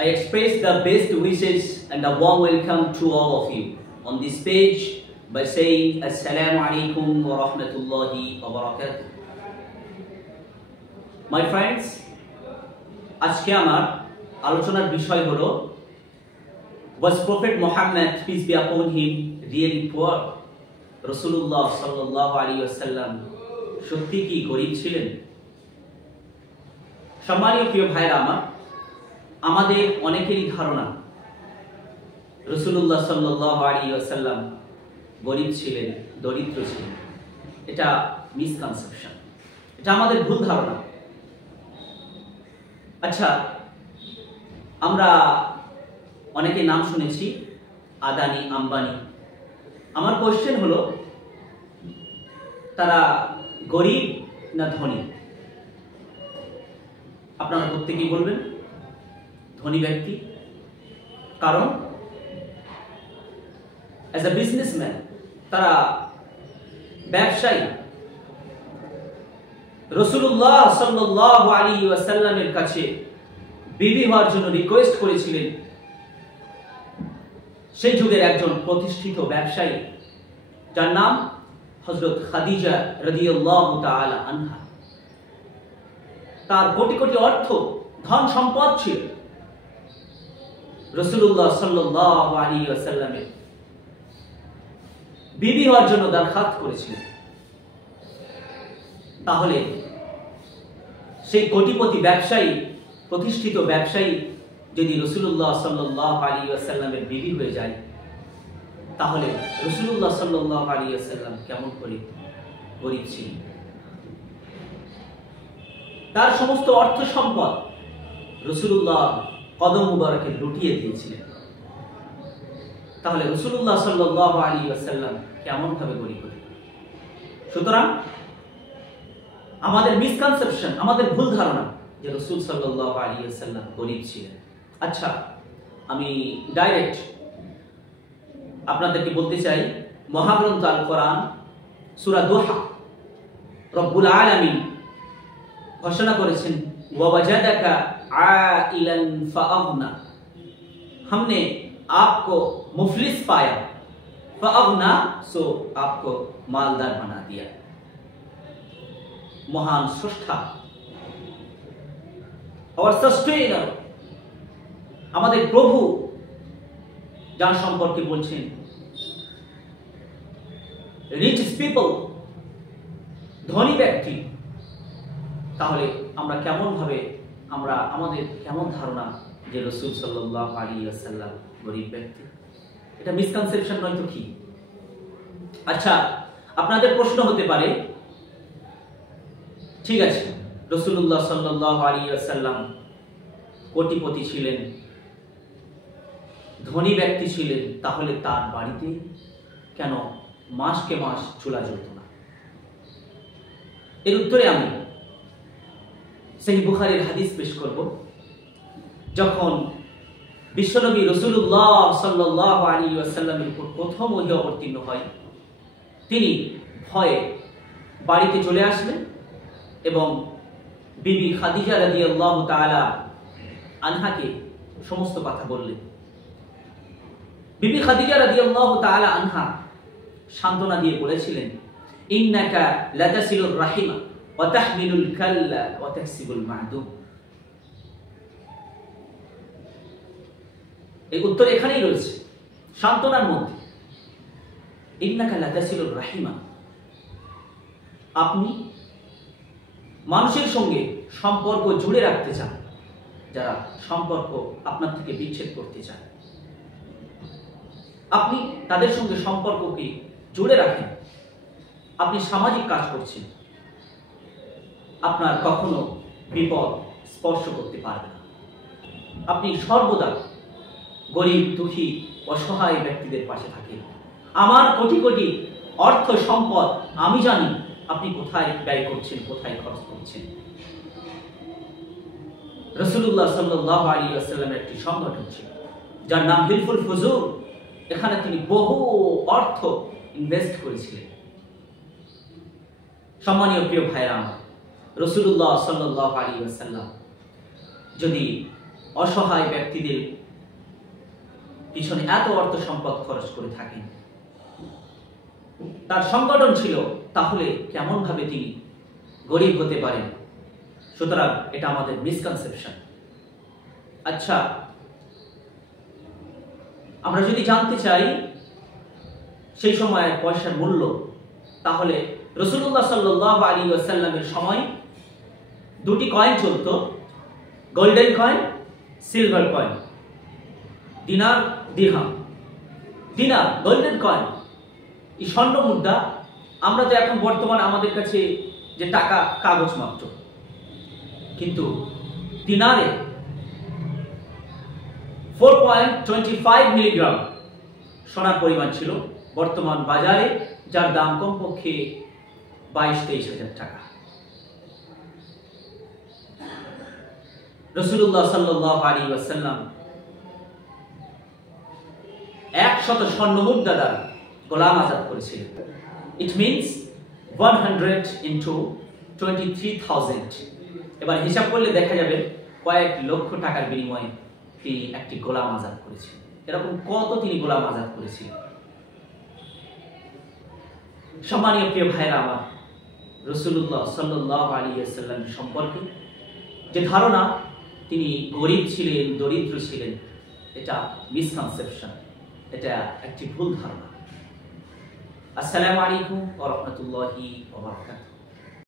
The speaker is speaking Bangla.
I express the best wishes and a warm welcome to all of you on this page by saying Assalamu alaikum wa rahmatullahi wa barakatuh. My friends, আজকে আমার আলোচনার বিষয় হলো Was Prophet Muhammad, peace be upon him, really poor? Rasulullah sallallahu alaihi wasallam সত্যি কি গরীব ছিলেন? সম্মানীয় প্রিয় ভাইরা আমাদের অনেকেরই ধারণা রাসূলুল্লাহ সাল্লাল্লাহু আলাইহি ওয়াসাল্লাম গরীব ছিলেন, দরিদ্র ছিলেন। এটা মিসকনসেপশন, এটা আমাদের ভুল ধারণা। আচ্ছা, আমরা অনেকে নাম শুনেছি আদানি, আম্বানি। আমার কোশ্চেন হলো, তারা গরীব না ধনী? আপনারা প্রত্যেকেই বলবেন ধনী ব্যক্তি। কারণ অ্যাজ এ বিজনেসম্যান, তারা ব্যবসায়ী। রাসূলুল্লাহ সাল্লাল্লাহু আলাইহি ওয়াসাল্লামের কাছে বিবি হওয়ার জন্য রিকোয়েস্ট করেছিলেন সেই যুগের একজন প্রতিষ্ঠিত ব্যবসায়ী, যার নাম হযরত খাদিজা রাদিয়াল্লাহু তাআলা আনহা। তার কোটি কোটি অর্থ, ধন সম্পদ ছিল। রাসূলুল্লাহ সাল্লাল্লাহু আলাইহি ওয়াসাল্লামের বিবি হওয়ার জন্য দরখাস্ত করেছিলেন। তাহলে সেই কোটিপতি ব্যবসায়ী, প্রতিষ্ঠিত ব্যবসায়ী যদি রাসূলুল্লাহ সাল্লাল্লাহু আলাইহি ওয়াসাল্লামের বিবি হয়ে যায়, তাহলে রাসূলুল্লাহ সাল্লাল্লাহু আলাইহি ওয়াসাল্লাম কেমন করে গরীব ছিলেন? তার সমস্ত অর্থ সম্পদ রাসূলুল্লাহ কদম মুবারকে লুটিয়ে দিয়েছিলেন। তাহলে রাসূলুল্লাহ সাল্লাল্লাহু আলাইহি ওয়াসাল্লাম কেমন ভাবে গরীব হলেন? সুতরাং আমাদের মিসকনসেপশন, আমাদের ভুল ধারণা যে রাসূল সাল্লাল্লাহু আলাইহি ওয়াসাল্লাম গরীব ছিলেন। আচ্ছা, আমি ডাইরেক্ট আপনাদেরকে বলতে চাই, মহাগ্রন্থ আল কোরআন সূরা দোহা, রব্বুল আলামিন ঘোষণা করেছেন, ওয়াজাদাকা আইলান ফাআগনা, हमने आपको मुफलिस पाया, फाअगना, सो आपको मालदार बना दिया। মহান স্রষ্টা, our sustainer, আমাদের প্রভু, যার সম্পর্কে বলছেন রিচ পিপল, ধনী ব্যক্তি। তাহলে আমরা কেমন ভাবে, আমাদের কেমন ধারণা যে রাসূল সাল্লাল্লাহু আলাইহি ওয়াসাল্লাম গরীব ব্যক্তি? এটা মিসকনসেপশন নয় তো কি? আচ্ছা, আপনাদের প্রশ্ন হতে পারে, ঠিক আছে, রাসূলুল্লাহ সাল্লাল্লাহু আলাইহি ওয়াসাল্লাম কোটিপতি ছিলেন, ধনী ব্যক্তি ছিলেন, তাহলে তার বাড়িতে কেন মাসকে মাস চুলা জ্বলত না? এর উত্তরে আমি সহিহ বুখারীর হাদিস পেশ করব। যখন বিশ্বনবী রাসূলুল্লাহ সাল্লাল্লাহু আলাইহি ওয়াসাল্লামের উপর প্রথম ওহী অবতীর্ণ হয়, তিনি ভয়ে বাড়িতে চলে আসলেন এবং বিবি খাদিজা রাদিয়াল্লাহু তাআলা আনহাকে সমস্ত কথা বললেন। বিবি খাদিজা রাদিয়াল্লাহু তাআলা আনহা সান্ত্বনা দিয়ে বলেছিলেন, ইন্নাকা লাতাসিলুর রাহিমা ওয়া তাহমিলুল কাল্লা ওয়া তাহসিবুল মা'দুম। এই উত্তর এখানেই রয়েছে, সান্ত্বনার মধ্যে। ইন্নাকা লাতাসিলুর রাহিমা, আপনি মানুষের সঙ্গে সম্পর্ক জুড়ে রাখতে চান, যারা সম্পর্ক আপনার থেকে বিচ্ছেদ করতে চান, আপনি তাদের সঙ্গে সম্পর্ককে জুড়ে রাখেন। আপনি সামাজিক কাজ করছেন, আপনার কখনো বিপদ স্পর্শ করতে পারবে না। আপনি সর্বদা গরিব, দুঃখী, অসহায় ব্যক্তিদের পাশে থাকেন। আমার কোটি কোটি অর্থ সম্পদ আমি জানি আপনি কোথায় ব্যয় করছেন, কোথায় খরচ করছেন। রাসূলুল্লাহ সাল্লাল্লাহু আলাইহি ওয়াসাল্লামের একটি সংগঠন ছিল যার নাম হিলফুল ফুজুর। এখানে তিনি বহু অর্থ ইনভেস্ট করেছিলেন। সম্মানীয় প্রিয় ভাইরা, রাসূলুল্লাহ সাল্লাল্লাহু আলাইহি ওয়াসাল্লাম যদি অসহায় ব্যক্তিদের পিছনে এত অর্থ সম্পদ খরচ করে থাকেন, তার সংগঠন ছিল, তাহলে কেমন ভাবে তিনি গরিব হতে পারেন? সুতরাং এটা আমাদের মিসকনসেপশন। আচ্ছা, আমরা যদি জানতে চাই সেই সময়ের পয়সার মূল্য, তাহলে রাসূলুল্লাহ সাল্লাল্লাহু আলাইহি ওয়াসাল্লামের সময় দুটি কয়েন চলতো, গোল্ডেন কয়েন, সিলভার কয়েন, দিনার, দিরহাম। দিনার গোল্ডেন কয়েন, এই স্বর্ণ মুদ্রা। আমরা তো এখন বর্তমান আমাদের কাছে যে টাকা কাগজ মাত্র, কিন্তু দিনারে 4.25 মিলিগ্রাম সোনার পরিমাণ ছিল বর্তমান বাজারে, যার দাম কমপক্ষে 22-23 হাজার টাকা। রাসূলুল্লাহ সাল্লাল্লাহু আলাইহি ওয়াসাল্লাম 100 স্বর্ণ মুদ্রা দ্বারা গোলাম আজাদ করেছিলেন। It means 100 into 23,000। এবার হিসাব করলে দেখা যাবে কয়েক লক্ষ টাকার বিনিময়ে তিনি একটি গোলাম আজাদ করেছিলেন। এরকম কত তিনি গোলাম আজাদ করেছিলেন। সম্মানীয় প্রিয় ভাইরা আমার, রাসূলুল্লাহ সাল্লাল্লাহু আলাইহি ওয়াসাল্লাম সম্পর্কে যে ধারণা তিনি গরিব ছিলেন, দরিদ্র ছিলেন, এটা মিসকনসেপশন, এটা একটি ভুল ধারণা। আসসালামু আলাইকুম ওয়া রাহমাতুল্লাহি ওয়া বারাকাতুহু।